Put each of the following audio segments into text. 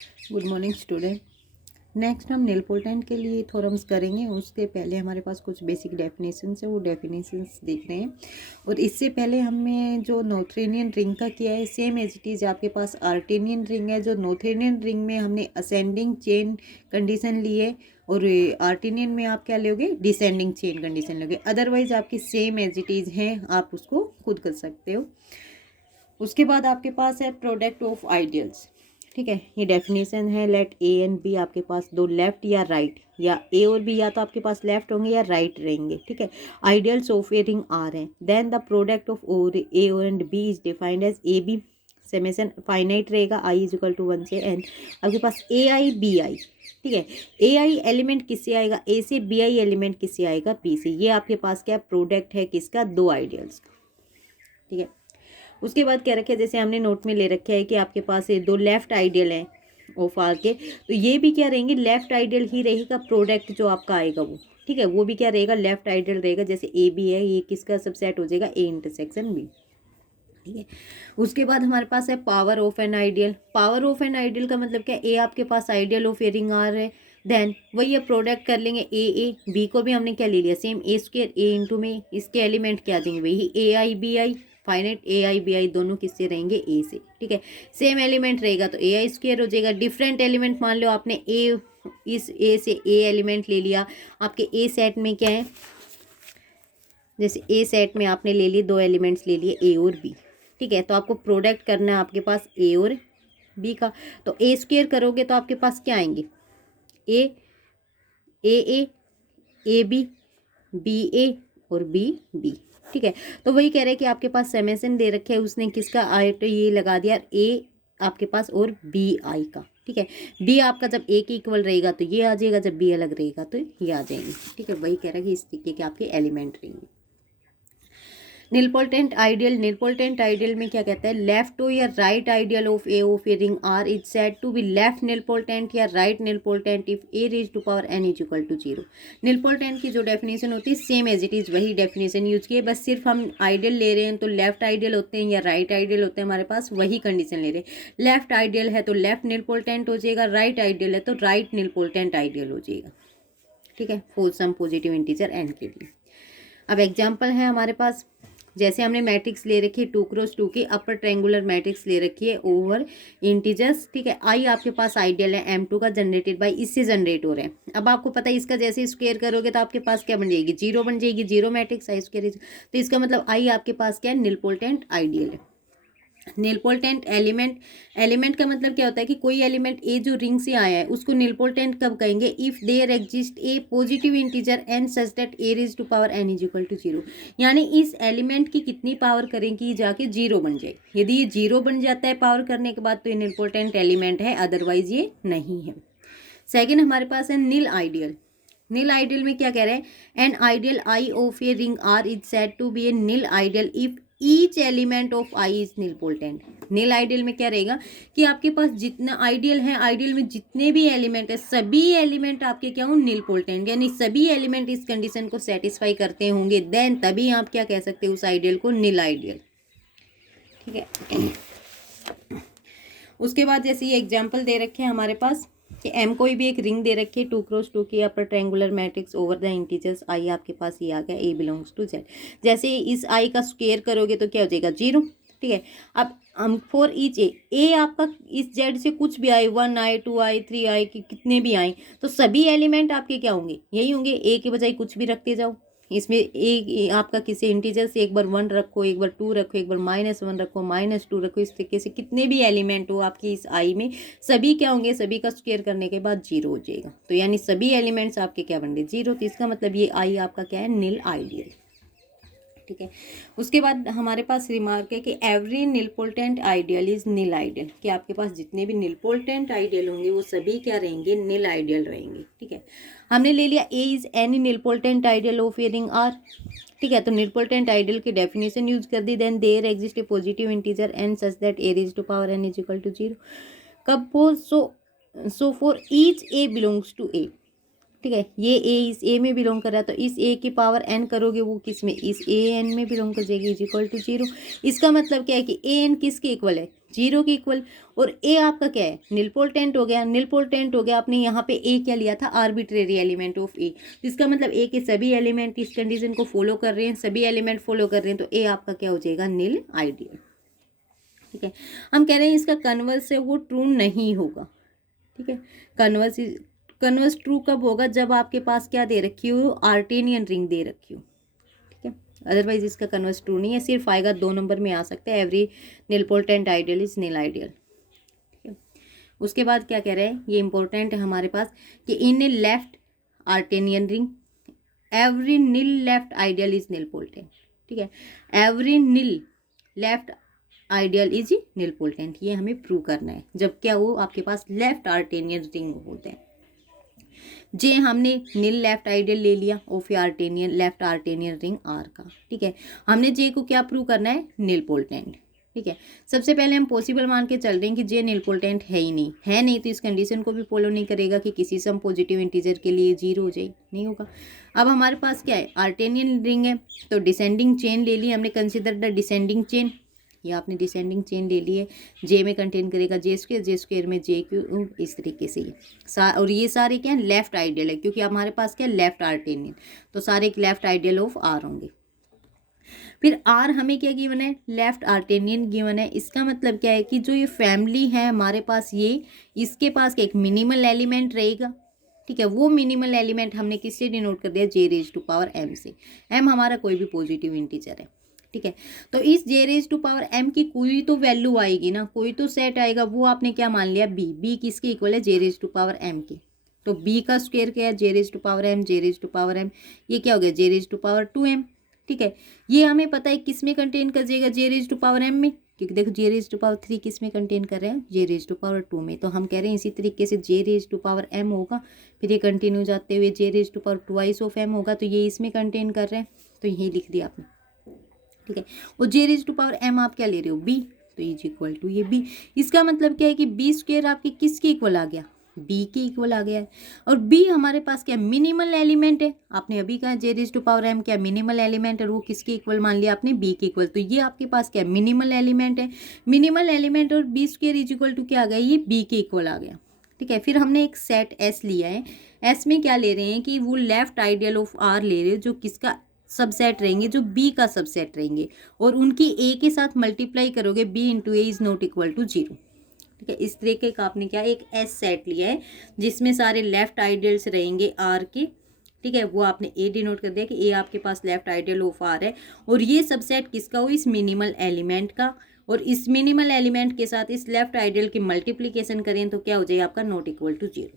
Good morning student. Next हम नील पोल्टेंट के लिए थ्योरम्स करेंगे। उसके पहले हमारे पास कुछ बेसिक डेफिनेशंस है, वो डेफिनेशंस देख रहे हैं। और इससे पहले हमने जो नोथेरियन रिंग का किया है, सेम एज इट इज़ आपके पास आर्टेनियन रिंग है। जो नोथेरियन रिंग में हमने असेंडिंग चेन कंडीशन ली है और आर्टेनियन में आप क्या लोगे, डिसेंडिंग चेन कंडीशन लोगे। अदरवाइज आपकी सेम एज इट इज़ है, आप उसको खुद कर सकते हो। उसके बाद आपके पास है प्रोडक्ट ऑफ आइडियल्स। ठीक है, ये डेफिनेशन है। लेट ए एंड बी आपके पास दो लेफ्ट या राइट, या ए और बी या तो आपके पास लेफ्ट होंगे या राइट रहेंगे। ठीक है, ideals of a ring R हैं। Then the product of A and B is defined as A B summation finite रहेगा, आई इज इक्वल टू 1 से एन। आपके पास ए आई बी आई। ठीक है, ए आई एलिमेंट किससे आएगा, ए से। बी आई एलिमेंट किससे आएगा, बी से। ये आपके पास क्या प्रोडक्ट है, किसका, दो आइडियल्स का। ठीक है, उसके बाद क्या रखे, जैसे हमने नोट में ले रखे है कि आपके पास ये दो लेफ्ट आइडियल हैं ऑफ आर के, तो ये भी क्या रहेंगे, लेफ्ट आइडियल ही रहेगा। प्रोडक्ट जो आपका आएगा वो, ठीक है, वो भी क्या रहेगा, लेफ्ट आइडियल रहेगा। जैसे ए बी है, ये किसका सबसेट हो जाएगा, ए इंटरसेक्शन बी। ठीक है, उसके बाद हमारे पास है power of an ideal. Power of an ideal का मतलब क्या, ए आपके पास ideal of a ring R है। देन वही ये प्रोडक्ट कर लेंगे, ए बी को भी हमने क्या ले लिया, same A square A into में इसके एलिमेंट क्या देंगे, वही A I B I. Finite A I B I दोनों किससे रहेंगे, ए से। ठीक है, सेम एलिमेंट रहेगा तो ए आई स्क्र हो जाएगा। डिफरेंट एलिमेंट मान लो आपने ए, इस ए से ए एलिमेंट ले लिया। आपके ए सेट में क्या है, जैसे ए सेट में आपने ले लिए दो एलिमेंट्स ले लिए, ए और बी। ठीक है, तो आपको प्रोडक्ट करना है आपके पास ए और बी का। तो ए स्क्र करोगे तो आपके पास क्या आएंगे, ए ए बी, बी ए और बी बी। ठीक है, तो वही कह रहे हैं कि आपके पास समेशन दे रखे है, उसने किसका आई तो ये लगा दिया, ए आपके पास और बी आई का। ठीक है, बी आपका जब ए के इक्वल रहेगा तो ये आ जाएगा, जब बी अलग रहेगा तो ये आ जाएंगे। ठीक है, वही कह रहा है कि इस तरीके के आपके एलिमेंट रहेंगे। नीलपोल्टेंट आइडियल, नीलपोल्टेंट आइडियल में क्या कहता है, लेफ्ट हो या right ideal of a ring R is said to be left nilpotent या right nilpotent if A raise to power N is equal to 0। Nilpotent की जो डेफिनेशन होती है सेम एज इट इज वही डेफिनेशन यूज की है, बस सिर्फ हम आइडियल ले रहे हैं तो लेफ्ट आइडियल होते हैं या राइट आइडियल होते हैं, हमारे पास वही कंडीशन ले रहे हैं। लेफ्ट आइडियल है तो लेफ्ट नीलपोल्टेंट हो जाएगा, राइट आइडियल है तो राइट नीलपोल्टेंट आइडियल हो जाएगा। ठीक है, for some positive integer n के लिए। अब एग्जाम्पल है हमारे पास, जैसे हमने मैट्रिक्स ले रखी है 2x2 की अपर ट्रायंगुलर मैट्रिक्स ले रखी है ओवर इंटीजर्स। ठीक है, आई आपके पास आइडियल है, M2 का जनरेटेड बाय इससे जनरेट हो रहा है। अब आपको पता है इसका जैसे स्क्वायर करोगे तो आपके पास क्या बन जाएगी, 0 बन जाएगी। 0 मैट्रिक्स आई स्क्वायर, तो इसका मतलब आई आपके पास क्या है, नीलपोल्टेंट आइडियल है। नीलपोल्टेंट एलिमेंट, एलिमेंट का मतलब क्या होता है कि कोई एलिमेंट ए जो रिंग से आया है उसको नीलपोल्टेंट कब कहेंगे, if there exist a positive integer N such that A raise to power N is equal to 0। यानी इस एलिमेंट की कितनी पावर करेंगे जाके 0 बन जाए। यदि ये 0 बन जाता है पावर करने के बाद तो ये नीलपोल्टेंट एलिमेंट है, अदरवाइज ये नहीं है। सेकेंड हमारे पास है नील आइडियल। नील आइडियल में क्या कह रहे हैं, an ideal I of a ring R is said to be a nil ideal if each element of I is nilpotent. Nil ideal में क्या रहेगा कि आपके पास जितना आइडियल है, आइडियल में जितने भी एलिमेंट है सभी एलिमेंट आपके क्या हों, नीलपोल्टेंट। यानी सभी एलिमेंट इस कंडीशन को सेटिस्फाई करते होंगे, देन तभी आप क्या कह सकते हैं उस आइडियल को नील आइडियल। ठीक है, उसके बाद जैसे ये एग्जाम्पल दे रखे हैं हमारे पास कि एम कोई भी एक रिंग दे रखी है 2x2 की upper triangular matrix over the integers I, आपके पास ये आ गया ए बिलोंग्स टू जेड। जैसे इस आई का स्क्वायर करोगे तो क्या हो जाएगा, 0। ठीक है, अब फॉर ईच ए आपका इस जेड से कुछ भी आए, 1 आए, 2 आए, 3 आए, कितने भी आए, तो सभी एलिमेंट आपके क्या होंगे, यही होंगे। ए के बजाय कुछ भी रखते जाओ, इसमें एक आपका किसी इंटीजर से एक बार 1 रखो, एक बार 2 रखो, एक बार -1 रखो, -2 रखो, इस तरीके से कितने भी एलिमेंट हो आपकी इस आई में सभी क्या होंगे, सभी का स्क्वायर करने के बाद 0 हो जाएगा। तो यानी सभी एलिमेंट्स आपके क्या बन रहे, 0। तो इसका मतलब ये आई आपका क्या है, नील आइडियल। ठीक है, उसके बाद हमारे पास रिमार्क है कि every nilpotent ideal is nil ideal, कि आपके पास जितने भी नीलपोल्टेंट आइडियल होंगे वो सभी क्या रहेंगे, नील आइडियल रहेंगे। ठीक है, हमने ले लिया A is any nilpotent ideal of a ring R. ठीक है, तो नीलपोल्टेंट आइडियल की डेफिनेशन यूज कर दी, then there exist a positive integer N such that A raise to power N is equal to 0। कब so for each A belongs to A. ठीक है, ये ए इस ए में बिलोंग कर रहा है तो इस ए की पावर एन करोगे वो किस में, इस ए एन में बिलोंग कर जाएगी, इज इक्वल टू 0। इसका मतलब क्या है कि ए एन किसके इक्वल है, जीरो के इक्वल। और ए आपका क्या है, निलपोटेंट हो गया। निलपोटेंट हो गया, आपने यहाँ पे ए क्या लिया था, आर्बिट्रेरी एलिमेंट ऑफ ए। इसका मतलब ए के सभी एलिमेंट इस कंडीशन को फॉलो कर रहे हैं, सभी एलिमेंट फॉलो कर रहे हैं, तो ए आपका क्या हो जाएगा, नील आइडियल। ठीक है, हम कह रहे हैं इसका कन्वर्स है वो ट्रू नहीं होगा। ठीक है, कन्वर्स ट्रू कब होगा, जब आपके पास क्या दे रखी हो, आर्टेनियन रिंग दे रखी हो। ठीक है, अदरवाइज इसका कन्वर्स ट्रू नहीं है, सिर्फ आएगा 2 नंबर में आ सकता है, every nilpotent ideal is nil ideal. ठीक है, उसके बाद क्या कह रहे हैं, ये इंपॉर्टेंट है हमारे पास, कि in a left Artinian ring every nil left ideal is nilpotent. ठीक है, every nil left ideal is nilpotent, ये हमें प्रूव करना है जब क्या हो आपके पास लेफ्ट आर्टेनियन रिंग होते हैं। जे हमने नील लेफ्ट आइडियल ले लिया of आर्टेनियन left Artinian ring are का। ठीक है, हमने जे को क्या प्रूव करना है, निलपोटेंट। ठीक है, सबसे पहले हम पॉसिबल मान के चल रहे हैं कि जे निलपोटेंट है ही नहीं, है नहीं तो इस कंडीशन को भी फॉलो नहीं करेगा कि किसी सम पॉजिटिव इंटीजर के लिए जीरो हो जाए, नहीं होगा। अब हमारे पास क्या है, आर्टेनियन रिंग है, तो डिसेंडिंग चेन ले ली हमने, कंसिडर द डिसेंडिंग चेन। ये आपने डिसेंडिंग चेन ले ली है, जे में कंटेन करेगा जे स्क्वायर में जे क्यूब, इस तरीके से ये और ये सारे क्या है, लेफ्ट आइडियल है, क्योंकि हमारे पास क्या है, लेफ्ट आर्टेनियन, तो सारे लेफ्ट आइडियल ऑफ आर होंगे। फिर आर हमें क्या गिवन है, लेफ्ट आर्टेनियन गिवन है। इसका मतलब क्या है कि जो ये फैमिली है हमारे पास, ये इसके पास एक मिनिमल एलिमेंट रहेगा। ठीक है, वो मिनिमल एलिमेंट हमने किससे डिनोट कर दिया, जे रेज टू पावर एम से। एम हमारा कोई भी पॉजिटिव इंटीजर है। ठीक है, तो इस जे रेज टू पावर एम की कोई तो वैल्यू आएगी ना, कोई तो सेट आएगा, वो आपने क्या मान लिया, बी। बी किसके इक्वल है, J raise to power M के। तो बी का स्क्वायर क्या है, J raise to power M, J raise to power M, ये क्या हो गया, जे रेज टू पावर 2m। ठीक है, ये हमें पता है किस में कंटेन कर जाएगा, जे रेज टू पावर एम में, क्योंकि देखो जे रेज टू पावर 3 किस में कंटेन कर रहे हैं, जे रेज टू पावर 2 में। तो हम कह रहे हैं इसी तरीके से J raise to power M होगा, फिर ये कंटिन्यू जाते हुए J raise to power 2 of M होगा, तो ये इसमें कंटेन कर रहे हैं, तो यही लिख दिया आपने। ठीक है, और जे रेज टू पावर एम आप क्या ले रहे हो, बी, तो इज इक्वल टू ये बी। इसका मतलब क्या है कि बी स्क्वायर आपके किसके इक्वल आ गया, बी के इक्वल आ गया है। और बी हमारे पास क्या मिनिमल एलिमेंट है, आपने अभी कहा जे रेज टू पावर एम क्या मिनिमल एलिमेंट है, और वो किसके इक्वल मान लिया आपने, बी के इक्वल। तो ये आपके पास क्या मिनिमल एलिमेंट है, मिनिमल एलिमेंट, और b square is equal to क्या आ गया, ये बी के इक्वल आ गया। ठीक है, फिर हमने एक सेट एस लिया है, एस में क्या ले रहे हैं कि वो लेफ्ट आइडियल ऑफ आर ले रहे हैं, जो किसका सबसेट रहेंगे, जो बी का सबसेट रहेंगे, और उनकी ए के साथ मल्टीप्लाई करोगे, b into a is not equal to 0। ठीक है, इस तरीके का आपने क्या एक एस सेट लिया है, जिसमें सारे लेफ्ट आइडियल्स रहेंगे आर के। ठीक है, वो आपने ए डिनोट कर दिया कि ए आपके पास लेफ्ट आइडियल ऑफ आर है, और ये सबसेट किसका हो, इस मिनिमल एलिमेंट का, और इस मिनिमल एलिमेंट के साथ इस लेफ्ट आइडियल की मल्टीप्लीकेशन करें तो क्या हो जाएगा आपका, नॉट इक्वल टू 0।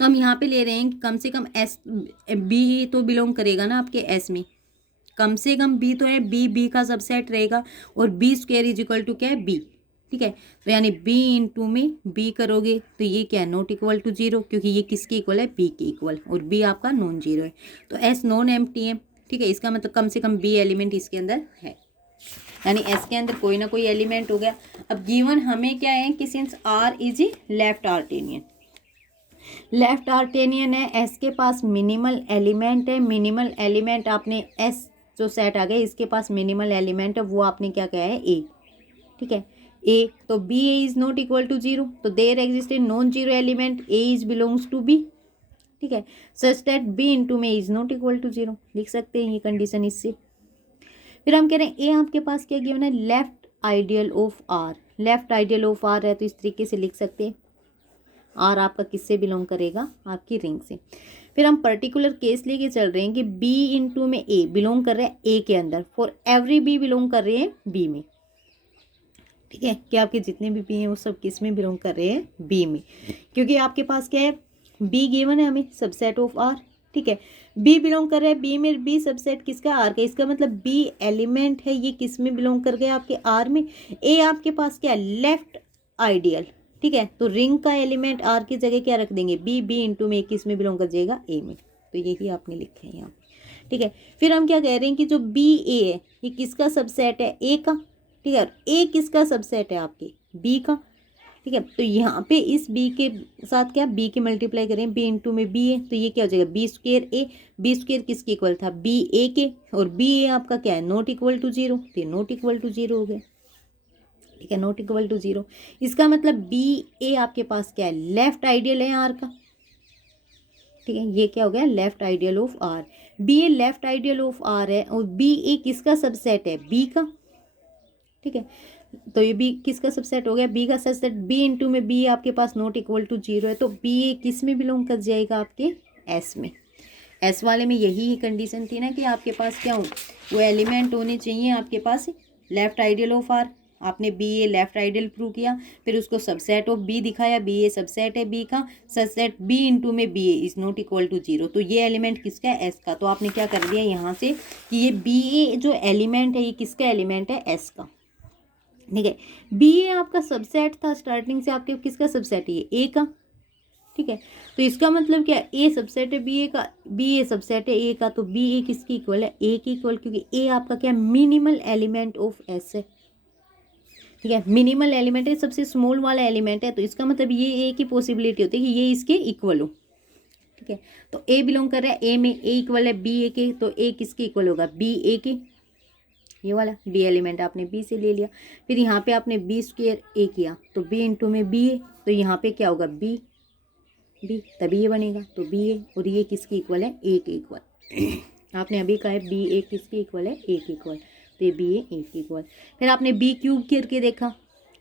तो हम यहाँ पे ले रहे हैं कि कम से कम एस, बी तो बिलोंग करेगा ना आपके एस में, कम से कम बी तो है, बी बी का सबसेट रहेगा, और b square is equal to क्या है, बी। ठीक है, तो यानी बी इंटू में बी करोगे तो ये क्या है, नॉट इक्वल टू 0, क्योंकि ये किसके इक्वल है, बी के इक्वल, और बी आपका नॉन जीरो है, तो एस नॉन एम्प्टी है। ठीक है, इसका मतलब कम से कम बी एलिमेंट इसके अंदर है, यानी एस के अंदर कोई ना कोई एलिमेंट हो गया। अब गिवन हमें क्या है कि since R is left Artinian, left Artinian है, एस के पास मिनिमल एलिमेंट है, मिनिमल एलिमेंट आपने एस जो सेट आ गया इसके पास मिनिमल एलिमेंट है, वो आपने क्या कहा है, ए। ठीक है, ए, तो B A is not equal to 0, तो there exist a non zero element, A is belongs to B. ठीक है, सच दैट बी इंटू में इज नॉट इक्वल टू 0, लिख सकते हैं ये कंडीशन इससे। फिर हम कह रहे हैं ए आपके पास क्या गिवन है, left ideal of R, left ideal of R है, तो इस तरीके से लिख सकते हैं, आर आपका किससे बिलोंग करेगा, आपकी रिंग से। फिर हम पर्टिकुलर केस लेके चल रहे हैं कि बी इंटू में ए बिलोंग कर रहे हैं ए के अंदर, फॉर एवरी बी बिलोंग कर रहे हैं बी में। ठीक है, कि आपके जितने भी बी हैं वो सब किस में बिलोंग कर रहे हैं, बी में, क्योंकि आपके पास क्या है, बी गिवन है हमें, सबसेट ऑफ आर। ठीक है, बी बिलोंग कर रहा है बी में, बी सबसेट किसका, आर का, इसका मतलब बी एलिमेंट है, ये किस में बिलोंग कर गया, आपके आर में। ए आपके पास क्या है, लेफ्ट आइडियल। ठीक है, तो रिंग का एलिमेंट आर की जगह क्या रख देंगे, बी, बी इंटू में किस में बिलोंग कर जाएगा, ए में, तो यही आपने लिखा है यहाँ पे। ठीक है, फिर हम क्या कह रहे हैं कि जो बी ए है ये किसका सबसेट है, ए का। ठीक है, ए किसका सबसेट है, आपके बी का। ठीक है, तो यहाँ पे इस बी के साथ क्या, बी के मल्टीप्लाई करें, बी इंटू में बी है, तो ये क्या हो जाएगा, बी स्क्वायर ए। बी स्क्वायर किसके इक्वल था, बी ए के, और बी ए आपका क्या है, नॉट इक्वल टू 0, तो नॉट इक्वल टू 0 हो गया। ठीक है, नॉट इक्वल टू 0। इसका मतलब बी ए आपके पास क्या है, लेफ्ट आइडियल है आर का। ठीक है, ये क्या हो गया, left ideal of R. B A left ideal of R है और बी ए किसका सबसेट है, बी का। ठीक है, तो ये बी किसका सबसेट हो गया, बी का सबसेट। बी इंटू में बी आपके पास नॉट इक्वल टू 0 है, तो बी ए किस में बिलोंग कर जाएगा, आपके एस में। एस वाले में यही कंडीशन थी ना कि आपके पास क्या हो, वो एलिमेंट होने चाहिए आपके पास लेफ्ट आइडियल ऑफ आर। आपने B A left ideal prove किया, फिर उसको सबसेट ऑफ बी दिखाया, बी ए सबसेट है बी का, सबसेट बी इंटू में B A is not equal to 0। तो ये एलिमेंट किसका है, एस का। तो आपने क्या कर दिया यहाँ से कि ये बी ए जो एलिमेंट है ये किसका एलिमेंट है, एस का। ठीक है, बी ए आपका सबसेट था स्टार्टिंग से, आपके किसका सबसेट है, ये ए का। ठीक है, तो इसका मतलब क्या, ए सबसेट है बी ए का, बी ए सबसेट है ए का, तो बी ए किसकी इक्वल है, ए की इक्वल, क्योंकि ए आपका क्या मिनिमल एलिमेंट ऑफ एस है। ठीक है, मिनिमल एलिमेंट है, सबसे स्मॉल वाला एलिमेंट है, तो इसका मतलब ये ए की पॉसिबिलिटी होती है कि ये इसके इक्वल हो। ठीक है, तो ए बिलोंग कर रहा है ए में, ए इक्वल है बी ए के, तो ए किसके इक्वल होगा, बी ए के। ये वाला बी एलिमेंट आपने बी से ले लिया, फिर यहाँ पे आपने बी स्क्वेयर ए किया, तो बी इंटू में बी ए, तो यहाँ पे क्या होगा, बी बी, तभी ये बनेगा। तो बी ए और ये किसकी इक्वल है, ए के इक्वल। आपने अभी कहा है बी ए किसकी इक्वल है, ए के इक्वल, तो ये बी ए के इक्वल। फिर आपने बी क्यूब करके देखा,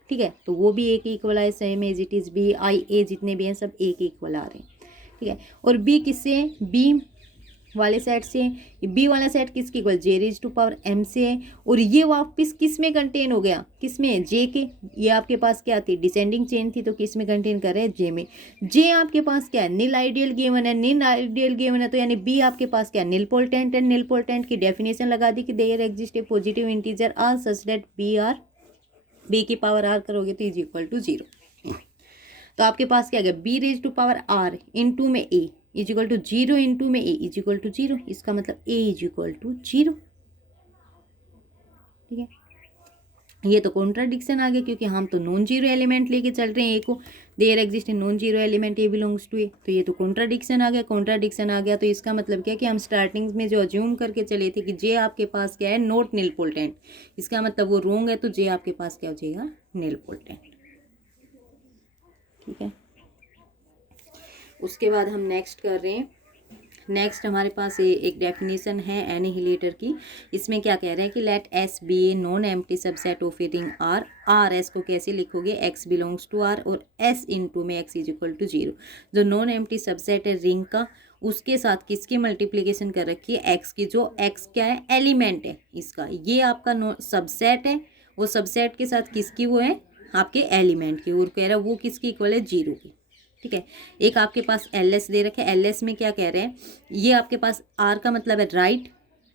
ठीक है, तो वो भी ए के इक्वल आए, same as it is B I A जितने भी हैं सब ए के इक्वल आ रहे हैं। ठीक है, और बी किससे, बी वाले सेट से, बी वाला सेट किसकी equal, J raise to power M से है, और ये वापस किस में कंटेन हो गया, किस में, जे के। ये आपके पास क्या थी, डिसेंडिंग चेन थी, तो किस में कंटेन कर रहे हैं, जे में। जे आपके पास क्या है, नील आइडियल गिवन है, नील आइडियल गिवन है, तो यानी बी आपके पास क्या है, नील पोल्टेंट है। नील पोल्टेंट की डेफिनेशन लगा दी कि there exist a positive integer R such that B R, B की पावर आर करोगे तो इज इक्वल टू 0। तो आपके पास क्या गया, B raise to power R into में A is equal to 0 into में ए इज इक्वल टू 0। इसका मतलब ए इज इक्वल टू 0। ठीक है, ये तो कॉन्ट्राडिक्शन आ गया, क्योंकि हम तो नॉन जीरो एलिमेंट लेके चल रहे हैं ए को, there exist an non zero element A belongs to A, तो ये तो कॉन्ट्राडिक्शन आ गया। कॉन्ट्राडिक्शन आ गया तो इसका मतलब क्या कि हम स्टार्टिंग में जो अज्यूम करके चले थे कि जे आपके पास क्या है, नॉट नील पोल्टेंट, इसका मतलब वो रोंग है, तो जे आपके पास क्या हो जाएगा, नील पोल्टेंट। ठीक है, उसके बाद हम नेक्स्ट कर रहे हैं। नेक्स्ट हमारे पास ये एक डेफिनेशन है एनिहिलेटर की। इसमें क्या कह रहे हैं कि let S be a non empty subset of a ring R. R S को कैसे लिखोगे, एक्स बिलोंग्स टू आर और एस इंटू में एक्स इज इक्वल टू 0। जो नॉन एम्प्टी सबसेट है रिंग का, उसके साथ किसकी मल्टीप्लिकेशन कर रखी है, एक्स की। जो एक्स क्या है, एलिमेंट है इसका, ये आपका सबसेट है, वो सबसेट के साथ किसकी वो है, आपके एलिमेंट की, और कह रहा है वो किसकी इक्वल है, 0 की। ठीक है, एक आपके पास एल एस दे रखे, एल एस में क्या कह रहे हैं, ये आपके पास आर का मतलब है राइट,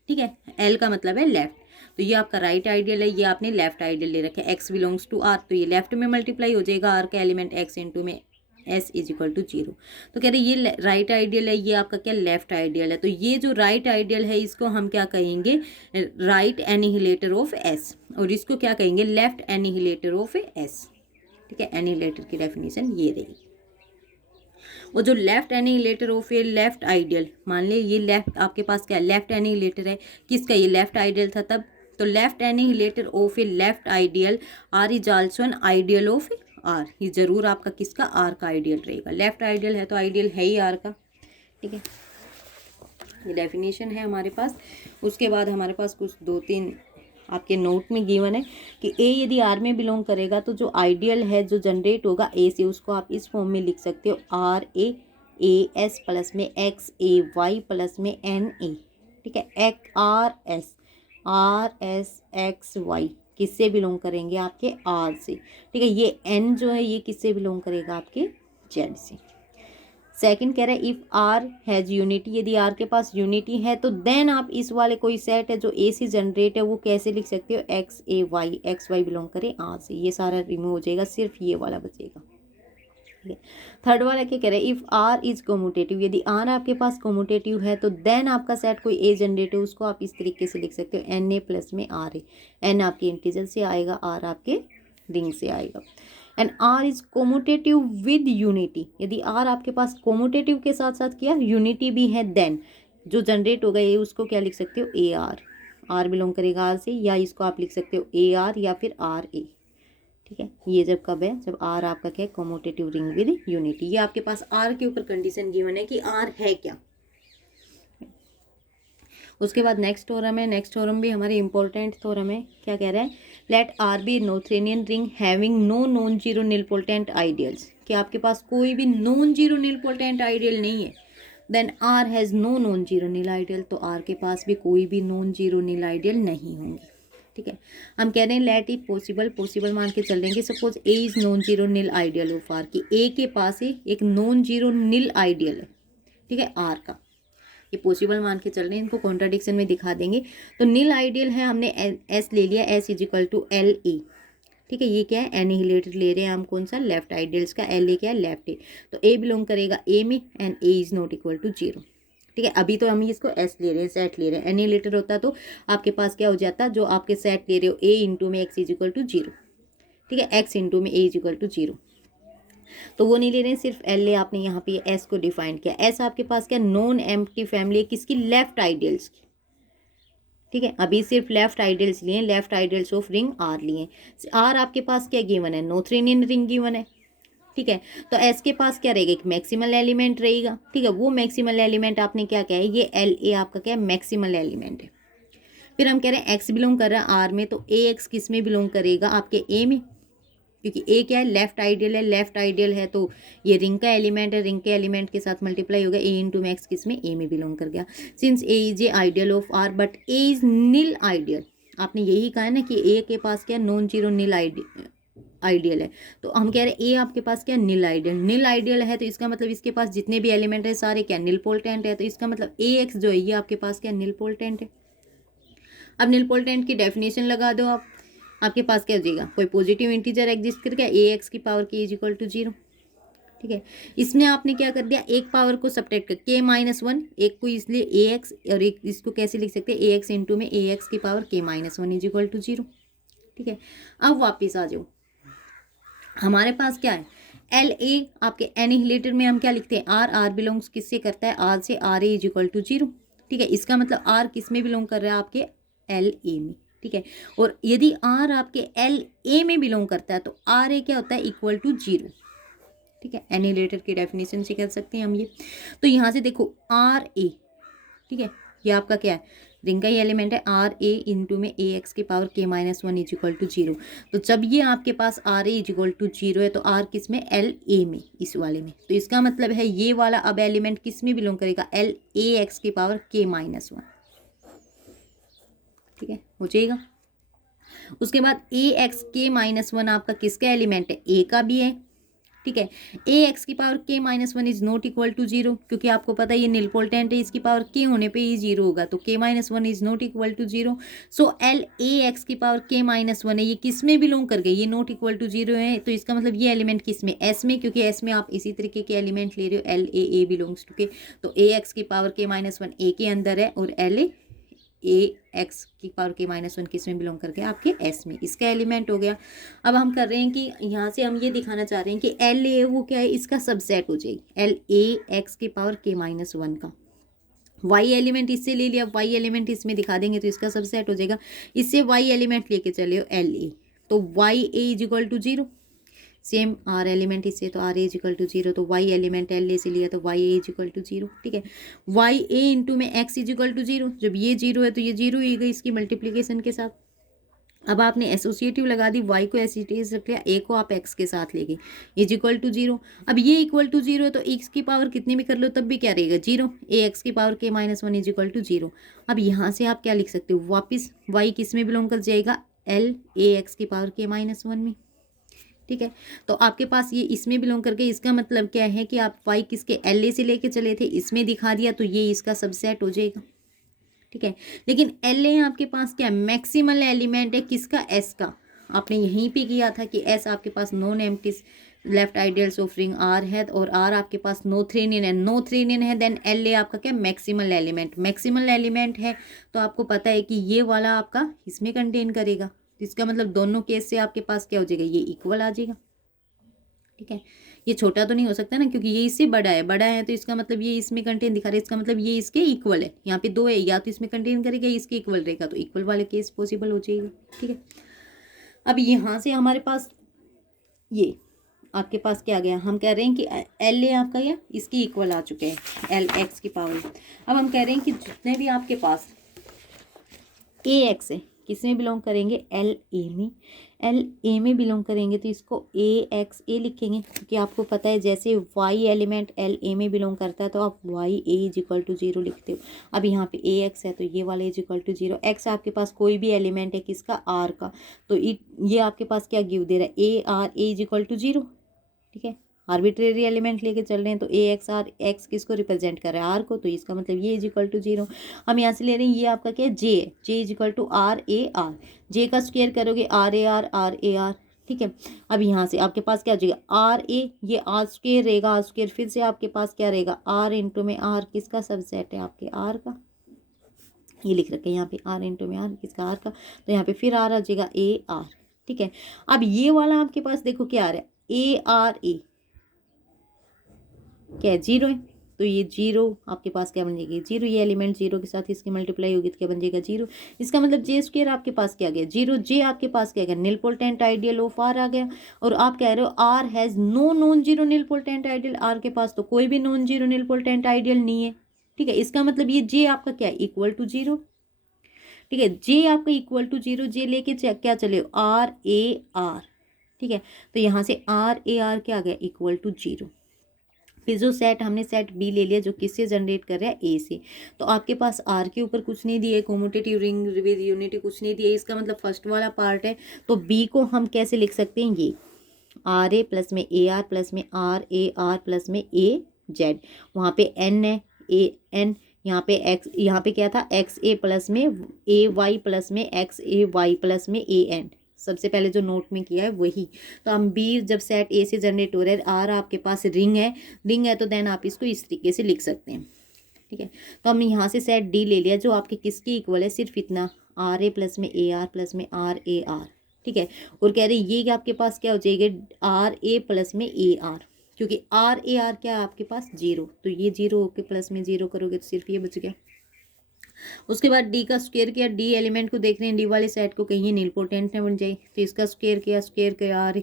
ठीक है, एल का मतलब है लेफ्ट, तो ये आपका राइट आइडियल है, ये आपने लेफ्ट आइडियल ले रखे, एक्स बिलोंग्स टू आर, तो ये लेफ्ट में मल्टीप्लाई हो जाएगा, आर का एलिमेंट एक्स इंटू में एस इज इक्वल टू 0। तो कह रहे ये राइट आइडियल है, ये आपका क्या लेफ्ट आइडियल है, तो ये जो राइट आइडियल है इसको हम क्या कहेंगे, राइट एनिहिलेटर ऑफ एस, और इसको क्या कहेंगे, लेफ्ट एनिहिलेटर ऑफ एस। ठीक है, एनिहिलेटर की डेफिनेशन ये रही। वो जो left annihilator of a left ideal, मान ले ये लेफ्ट आपके पास क्या लेफ्ट एनिहिलेटर है, किसका, ये लेफ्ट आइडियल था तब, तो left annihilator of a left ideal R is also an ideal of R, ये जरूर आपका किसका, आर का आइडियल रहेगा। लेफ्ट आइडियल है तो आइडियल है ही आर का। ठीक है, ये डेफिनेशन है हमारे पास। उसके बाद हमारे पास कुछ 2-3 आपके नोट में गिवन है कि ए यदि आर में बिलोंग करेगा तो जो आइडियल है जो जनरेट होगा ए से, उसको आप इस फॉर्म में लिख सकते हो, आर ए एस प्लस में एक्स ए वाई प्लस में एन ए। ठीक है, आर एस एक्स वाई किससे बिलोंग करेंगे, आपके आर से। ठीक है, ये एन जो है ये किससे बिलोंग करेगा, आपके जेड से। सेकंड कह रहा है इफ आर हैज यूनिटी, यदि आर के पास यूनिटी है तो देन आप इस वाले कोई सेट है जो ए से जनरेट है वो कैसे लिख सकते हो, एक्स ए वाई, एक्स वाई बिलोंग करे आर से, ये सारा रिमूव हो जाएगा, सिर्फ ये वाला बचेगा। ठीक है, थर्ड वाला क्या कह रहा है इफ आर इज कोमोटेटिव, यदि आर आपके पास कोमोटेटिव है तो देन आपका सेट कोई ए जनरेट है, उसको आप इस तरीके से लिख सकते हो, एन ए प्लस में आर ए, एन आपके इंटीजर से आएगा, आर आपके रिंग से आएगा। And R is commutative with unity, यदि आर आपके पास कोमोटेटिव के साथ साथ क्या यूनिटी भी है, देन जो जनरेट होगा ये उसको क्या लिख सकते हो, ए आर, आर बिलोंग करेगा आर से, या इसको आप लिख सकते हो ए आर या फिर आर ए। ठीक है, ये जब कब है, जब आर आपका क्या है, कम्यूटेटिव रिंग विद यूनिटी। ये आपके पास आर के ऊपर कंडीशन गिवन है कि आर है क्या। उसके बाद नेक्स्ट थ्योरम है, नेक्स्ट थ्योरम भी हमारी इंपॉर्टेंट थ्योरम है। क्या कह रहा है, let R be Noetherian ring having no non zero nilpotent ideals, कि आपके पास कोई भी नॉन जीरो निलपोटेंट आइडियल नहीं है, then R has no non zero nil ideal, तो आर के पास भी कोई भी नॉन जीरो नील आइडियल नहीं होंगे। ठीक है, हम कह रहे हैं लेट इट पॉसिबल, पॉसिबल मान के चल देंगे, suppose A is non zero nil ideal of R, कि ए के पास एक नॉन जीरो नील आइडियल है, ठीक है, आर का, ये पॉसिबल मान के चल रहे हैं, इनको कॉन्ट्राडिक्शन में दिखा देंगे। तो नील आइडियल है, हमने एस ले लिया, S is equal to L A, ठीक है, ये क्या है, एनिहिलेटेड ले रहे हैं हम, कौन सा, लेफ्ट आइडियल्स का, एल ए क्या है, लेफ्ट ए, तो ए बिलोंग करेगा ए में and A is not equal to zero. ठीक है, अभी तो हम इसको एस ले रहे हैं, सेट ले रहे हैं, एनिहिलेटेड होता तो आपके पास क्या हो जाता, जो आपके सेट ले रहे हो ए इंटू में X is equal to zero, ठीक है, एक्स इंटू में A is equal to zero, तो वो नहीं ले रहे हैं, सिर्फ एल ए आपने यहाँ पे एस को डिफाइन किया। एस आपके पास क्या, नॉन एम्प्टी फैमिली किसकी, लेफ्ट आइडियल्स की, ठीक है, अभी सिर्फ लेफ्ट आइडियल्स लिए, left ideals of ring R लिए। आर आपके पास क्या गिवन है, नोथेरियन रिंग गिवन है, ठीक है, तो एस के पास क्या रहेगा, एक मैक्सिमल एलिमेंट रहेगा, ठीक है, वो मैक्सिमल एलिमेंट आपने क्या कहा है, ये एल ए आपका क्या है, मैक्सिमल एलिमेंट है। फिर हम कह रहे हैं एक्स बिलोंग कर रहा है आर में, तो ए एक्स किस में बिलोंग करेगा, आपके ए में, क्योंकि ए क्या है, लेफ्ट आइडियल है, लेफ्ट आइडियल है तो ये रिंग का एलिमेंट है, रिंग के एलिमेंट के साथ मल्टीप्लाई होगा, ए इंटू मैक्स किस में, ए में बिलोंग कर गया। Since A is a ideal of R but A is nil ideal, आपने यही कहा है ना कि ए के पास क्या, नॉन जीरो नील आइडियल है, तो हम कह रहे हैं ए आपके पास क्या, नील आइडियल, नील आइडियल है, तो इसका मतलब इसके पास जितने भी एलिमेंट है सारे क्या, नील पोल्टेंट है, तो इसका मतलब ए एक्स जो है ये आपके पास क्या, नील पोल्टेंट है। अब नील पोल्टेंट की डेफिनेशन लगा दो आप, आपके पास क्या हो जाएगा, कोई पॉजिटिव इंटीजर एग्जिस्ट कर गया, ए एक्स की पावर के इज इक्वल टू जीरो, ठीक है, इसमें आपने क्या कर दिया, एक पावर को सब्ट्रैक्ट कर के माइनस वन, एक को इसलिए ए एक्स, और एक इसको कैसे लिख सकते हैं, ए एक्स इंटू में ए एक्स की पावर के minus one is equal to zero, ठीक है। अब वापिस आ जाओ, हमारे पास क्या है, एल ए आपके एनिहिलेटर में हम क्या लिखते हैं, आर, आर बिलोंग्स किससे करता है, आर से, R A is equal to zero, ठीक है, इसका मतलब आर किस में बिलोंग कर रहा है, आपके एल ए में, ठीक है, और यदि आर आपके एल ए में बिलोंग करता है तो आर ए क्या होता है, इक्वल टू जीरो, ठीक है, एनिहिलेटर की डेफिनेशन से कह सकते हैं हम ये। तो यहाँ से देखो आर ए, ठीक है, ये आपका क्या है, रिंग का ही एलिमेंट है, आर ए इंटू में ए एक्स की पावर के minus one is equal to zero, तो जब ये आपके पास R A is equal to zero है तो आर किस में, एल ए में, इस वाले में, तो इसका मतलब है ये वाला अब एलिमेंट किस में बिलोंग करेगा, एल ए एक्स की पावर के माइनस वन, ठीक है, हो जाएगा। उसके बाद ए एक्स के माइनस वन आपका किसका एलिमेंट है, ए का भी है, ठीक है, ए एक्स की पावर के minus one is not equal to zero, क्योंकि आपको पता है ये नील पोल्टेंट है, इसकी पावर के होने पे ही जीरो होगा, तो K minus one is not equal to zero, so L A X की पावर के माइनस वन है, ये किस में बिलोंग कर गए, ये नॉट इक्वल टू जीरो है, तो इसका मतलब ये एलिमेंट किस में, एस में, क्योंकि एस में आप इसी तरीके के एलिमेंट ले रहे हो, एल ए बिलोंग्स टू के, तो ए एक्स की पावर के माइनस वन ए के अंदर है, और एल ए एक्स की पावर के माइनस वन किस में बिलोंग कर गया, आपके एस में, इसका एलिमेंट हो गया। अब हम कर रहे हैं कि यहाँ से हम ये दिखाना चाह रहे हैं कि एल ए वो क्या है, इसका सबसेट हो जाएगी, एल ए एक्स की पावर के माइनस वन का, वाई एलिमेंट इससे ले लिया, वाई एलिमेंट इसमें दिखा देंगे तो इसका सबसेट हो जाएगा, इससे वाई एलिमेंट लेके चले हो एल ए, तो Y A is equal to zero, same R element इससे, तो R A is equal to zero, तो वाई एलिमेंट एल ए से लिया तो Y A is equal to zero, ठीक है, वाई ए इंटू में X is equal to zero, जब ये जीरो है तो ये जीरो ही गई इसकी मल्टीप्लीकेशन के साथ। अब आपने एसोसिएटिव लगा दी, वाई को एसोसिएटिव रख लिया, ए को आप एक्स के साथ ले गए, इज इक्वल टू जीरो, अब ये इक्वल टू जीरो है तो एक्स की पावर कितने भी कर लो तब भी क्या रहेगा, जीरो, ए एक्स की पावर के minus one is equal to zero. अब यहाँ से आप क्या लिख सकते हो, वापिस वाई किस में बिलोंग कर जाएगा, एल ए एक्स की पावर के माइनस वन में, ठीक है, तो आपके पास ये इसमें बिलोंग करके, इसका मतलब क्या है कि आप वाई किसके, एल ए से लेके चले थे, इसमें दिखा दिया तो ये इसका सबसेट हो जाएगा, ठीक है, लेकिन एल ए आपके पास क्या मैक्सिमल एलिमेंट है किसका, एस का, आपने यहीं पे किया था कि एस आपके पास non empty left ideals of ring R है, और आर आपके पास नोथेरियन है, नोथेरियन है, देन एल ए आपका क्या मैक्सिमल एलिमेंट, मैक्सिमल एलिमेंट है, तो आपको पता है कि ये वाला आपका इसमें कंटेन करेगा, इसका मतलब दोनों केस से आपके पास क्या हो जाएगा, ये इक्वल आ जाएगा, ठीक है, ये छोटा तो नहीं हो सकता ना, क्योंकि ये इससे बड़ा है, बड़ा है तो इसका मतलब ये इसमें कंटेन दिखा रहा है, इसका मतलब ये इसके इक्वल है, यहाँ पे दो है, या तो इसमें कंटेन करेगा या इसके इक्वल रहेगा, तो इक्वल वाले केस पॉसिबल हो जाएगा, ठीक है। अब यहाँ से हमारे पास ये आपके पास क्या आ गया, हम कह रहे हैं कि एल ए आपका ये इसकी इक्वल आ चुके हैं एल एक्स की पावर। अब हम कह रहे हैं कि जितने भी आपके पास ए एक्स है किस में बिलोंग करेंगे, एल ए में। एल ए में बिलोंग करेंगे तो इसको ए एक्स ए लिखेंगे, क्योंकि आपको पता है जैसे वाई एलिमेंट एल ए में बिलोंग करता है तो आप Y A is equal to 0 लिखते हो। अब यहाँ पे ए एक्स है तो ये वाला इज इक्वल टू 0। एक्स आपके पास कोई भी एलिमेंट है किसका, आर का, तो ये आपके पास क्या गिव दे रहा है, A R A is equal to 0। ठीक है, आर्बिट्रेरी एलिमेंट लेके चल रहे हैं तो ए एक्स आर, एक्स किसको रिप्रेजेंट कर रहा है, आर को, तो इसका मतलब ये इज इक्वल टू 0। हम यहाँ से ले रहे हैं ये आपका क्या है, जे है, J is equal to R A R. J का स्क्वायर करोगे आर ए आर। ठीक है, अब यहाँ से आपके पास क्या हो जाएगा, आर ए, ये आर स्क्वायर रहेगा, आर स्क्वायर फिर से आपके पास क्या रहेगा, आर इंटू में आर किसका सबसेट है, आपके आर का। ये लिख रखे हैं यहाँ पे आर इंटू में आर किसका, आर का, तो यहाँ पे फिर आर आ जाएगा ए आर। ठीक है, अब ये वाला आपके पास देखो क्या आ रहा है, ए आर ए क्या है, 0 है, तो ये 0 आपके पास क्या बन जाएगी, 0। ये एलिमेंट 0 के साथ इसकी मल्टीप्लाई होगी तो क्या बन जाएगा, 0। इसका मतलब जे स्क्वायर आपके पास क्या गया, 0। जे आपके पास क्या गया, निलपोटेंट आइडियल ऑफ आर आ गया। और आप कह रहे हो R has no non zero nilpotent ideal, R के पास तो कोई भी नॉन जीरो निलपोटेंट आइडियल नहीं है। ठीक है, इसका मतलब ये जे आपका क्या है, इक्वल टू 0। ठीक है, जे आपका इक्वल टू 0, जे लेके क्या चले, आर ए आर। ठीक है, तो यहाँ से आर ए आर क्या आ गया, इक्वल टू 0। फिर जो सेट हमने सेट बी ले लिया जो किससे जनरेट कर रहा है, ए से, तो आपके पास आर के ऊपर कुछ नहीं दिया, कम्यूटेटिव रिंग विद यूनिटी कुछ नहीं दिया, इसका मतलब फर्स्ट वाला पार्ट है। तो बी को हम कैसे लिख सकते हैं, ये आर ए प्लस में ए आर प्लस में आर ए आर प्लस में ए जेड, वहाँ पे एन है, ए एन, यहाँ पे एक्स, यहाँ पे क्या था, एक्स ए प्लस में ए वाई प्लस में एक्स ए वाई प्लस में ए एन, सबसे पहले जो नोट में किया है वही। तो हम बी जब सेट ए से जनरेट हो रहा है, आर आपके पास रिंग है तो देन आप इसको इस तरीके से लिख सकते हैं। ठीक है, तो हमने यहाँ से सेट डी ले लिया जो आपके किसके इक्वल है, सिर्फ इतना, आर ए प्लस में ए आर प्लस में आर ए आर। ठीक है, और कह रहे ये कि आपके पास क्या हो जाएगा, आर ए प्लस में ए आर, क्योंकि आर ए आर क्या है आपके पास 0, तो ये 0 होके प्लस में 0 करोगे तो सिर्फ ये बच गया। उसके बाद डी का स्क्वायर किया, डी एलिमेंट को देख रहे हैं, डी वाले सेट को कहीं निलपोटेंट न बन जाए तो इसका स्क्वायर किया आर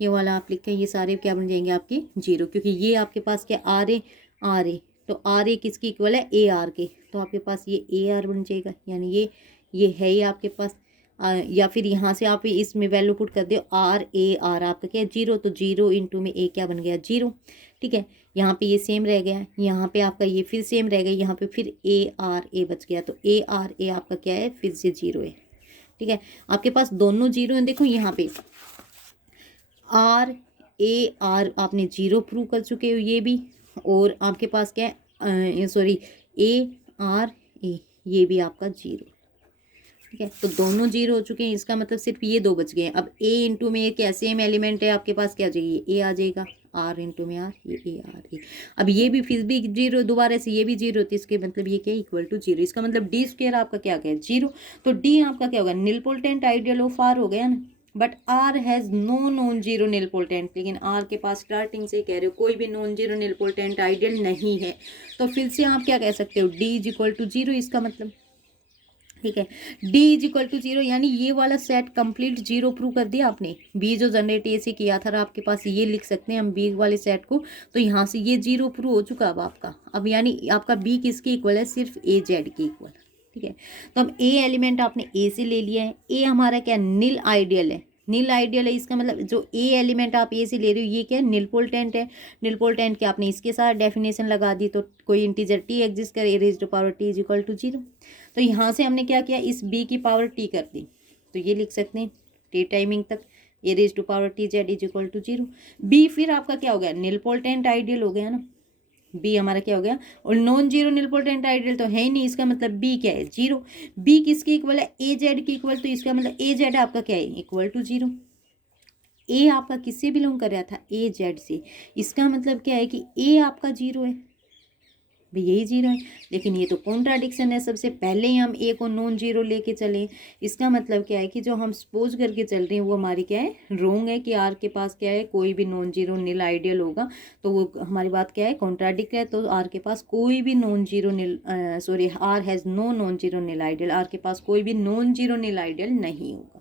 ये वाला आप लिखें, ये सारे क्या बन जाएंगे आपके 0, क्योंकि ये आपके पास क्या आर ए, तो आर ए किसकी इक्वल है, ए आर के, तो आपके पास ये ए आर बन जाएगा, यानी ये है ही आपके पास। या फिर यहाँ से आप इसमें वैल्यू पुट कर दो, आर ए आर आपका क्या है 0, तो 0 इंटू में ए क्या बन गया, 0। ठीक है, यहाँ पे ये सेम रह गया, यहाँ पे आपका ये फिर सेम रह गया, यहाँ पे फिर ए आर ए बच गया, तो ए आर ए आपका क्या है, फिर से 0 है। ठीक है, आपके पास दोनों 0 हैं, देखो यहाँ पे आर ए आर आपने 0 प्रूव कर चुके हो ये भी, और आपके पास क्या है, सॉरी ए आर ए ये भी आपका 0। ठीक है, तो दोनों 0 हो चुके हैं, इसका मतलब सिर्फ ये 2 बच गए हैं। अब ए इंटू में क्या सेम एलिमेंट है आपके पास, क्या आ जाएगी, ए आ जाएगा, आर इंटू में आर, ये ए आर ए। अब ये भी फिर भी 0, दोबारा से ये भी 0 होती है, इसके मतलब ये क्या इक्वल टू 0, इसका मतलब डी स्क्वायर आपका क्या गया 0। तो डी आपका क्या होगा, निलपोटेंट आइडियल ऑफ आर हो गया ना, but R has no non zero nilpotent, लेकिन आर के पास स्टार्टिंग से कह रहे हो कोई भी नॉन जीरो निलपोटेंट आइडियल नहीं है, तो फिर से आप क्या कह सकते हो, डी इज इक्वल टू 0, इसका मतलब। ठीक है, डी इज इक्वल टू 0, यानी ये वाला सेट कंप्लीट 0 प्रूव कर दिया आपने। बी जो जनरेट ए से किया था आपके पास, ये लिख सकते हैं हम बी वाले सेट को, तो यहाँ से ये 0 प्रूव हो चुका अब आपका। अब यानी आपका बी किसके इक्वल है, सिर्फ ए जेड के इक्वल। ठीक है, तो हम ए एलिमेंट आपने ए से ले लिया है, ए हमारा क्या नील आइडियल है, नील आइडियल है, इसका मतलब जो ए एलिमेंट आप ए से ले रहे हो ये क्या है, निलपोटेंट है। निलपोटेंट के आपने इसके साथ डेफिनेशन लगा दी, तो कोई इंटीजर टी एग्जिस्ट करे, A raise to power T is equal to 0। तो यहाँ से हमने क्या किया, इस बी की पावर टी कर दी, तो ये लिख सकते हैं टी टाइमिंग तक A raise to power T Z is equal to 0। B फिर आपका क्या हो गया, निलपोटेंट आइडियल हो गया ना, बी हमारा क्या हो गया, और नॉन जीरो निलपोटेंट आइडियल तो है ही नहीं, इसका मतलब बी क्या है 0। बी किसकी इक्वल है, ए जेड की इक्वल, तो इसका मतलब ए जेड आपका क्या है, इक्वल टू 0। ए आपका किससे बिलोंग कर रहा था, ए जेड से, इसका मतलब क्या है कि ए आपका 0 है, भाई यही 0 है, लेकिन ये तो कॉन्ट्राडिक्शन है, सबसे पहले ही हम ए को नॉन जीरो लेके चले, इसका मतलब क्या है कि जो हम सपोज करके चल रहे हैं वो हमारी क्या है, रॉन्ग है, कि आर के पास क्या है, कोई भी नॉन जीरो नील आइडियल होगा, तो वो हमारी बात क्या है, कॉन्ट्राडिक्ट है, तो आर के पास कोई भी non zero nil, sorry R has no non zero nil ideal, R के पास कोई भी नॉन जीरो नील आइडियल नहीं होगा।